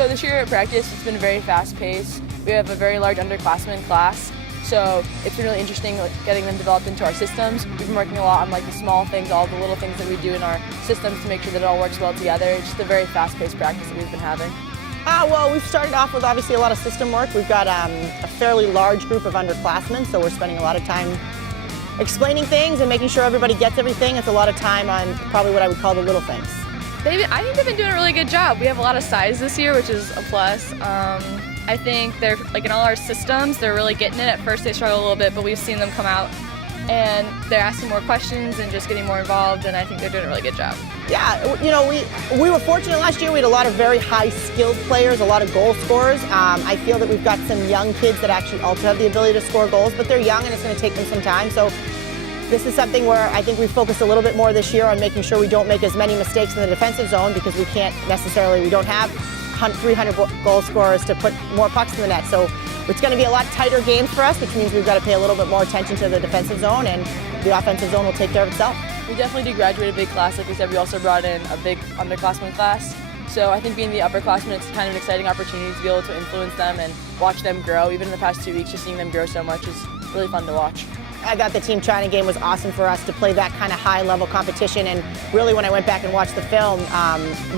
So this year at practice, it's been very fast-paced. We have a very large underclassmen class, so it's been really interesting getting them developed into our systems. We've been working a lot on the small things, all the little things that we do in our systems to make sure that it all works well together. It's just a very fast-paced practice that we've been having. Well, we've started off with obviously a lot of system work. We've got a fairly large group of underclassmen, so we're spending a lot of time explaining things and making sure everybody gets everything. It's a lot of time on probably what I would call the little things. I think they've been doing a really good job. We have a lot of size this year, which is a plus. I think they're, in all our systems, they're really getting it. At first they struggle a little bit, but we've seen them come out and they're asking more questions and just getting more involved, and I think they're doing a really good job. Yeah, we were fortunate last year. We had a lot of very high-skilled players, a lot of goal scorers. I feel that we've got some young kids that actually also have the ability to score goals, but they're young and it's going to take them some time. So this is something where I think we focused a little bit more this year on making sure we don't make as many mistakes in the defensive zone, because we don't have 300 goal scorers to put more pucks in the net. So it's going to be a lot tighter games for us, which means we've got to pay a little bit more attention to the defensive zone, and the offensive zone will take care of itself. We definitely do graduate a big class. Like we said, we also brought in a big underclassmen class. So I think being the upperclassmen, it's kind of an exciting opportunity to be able to influence them and watch them grow. Even in the past 2 weeks, just seeing them grow so much is really fun to watch. I thought the Team China game was awesome for us to play that kind of high-level competition, and really when I went back and watched the film,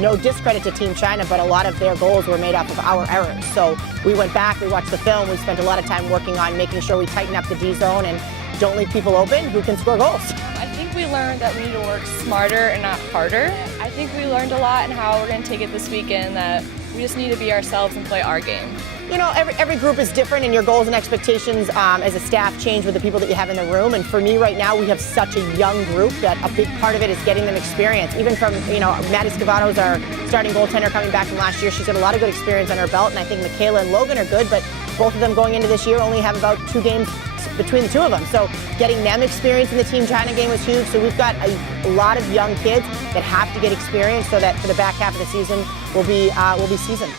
no discredit to Team China, but a lot of their goals were made up of our errors. So we went back, we watched the film, we spent a lot of time working on making sure we tighten up the D zone and don't leave people open who can score goals. I think we learned that we need to work smarter and not harder. I think we learned a lot in how we're going to take it this weekend, that we just need to be ourselves and play our game. Every group is different, and your goals and expectations as a staff change with the people that you have in the room. And for me right now, we have such a young group that a big part of it is getting them experience. Even from, Maddie Scavato's our starting goaltender coming back from last year. She's got a lot of good experience on her belt, and I think Michaela and Logan are good, but both of them going into this year only have about 2 games between the two of them. So getting them experience in the Team China game was huge. So we've got a lot of young kids that have to get experience so that for the back half of the season we'll be seasoned.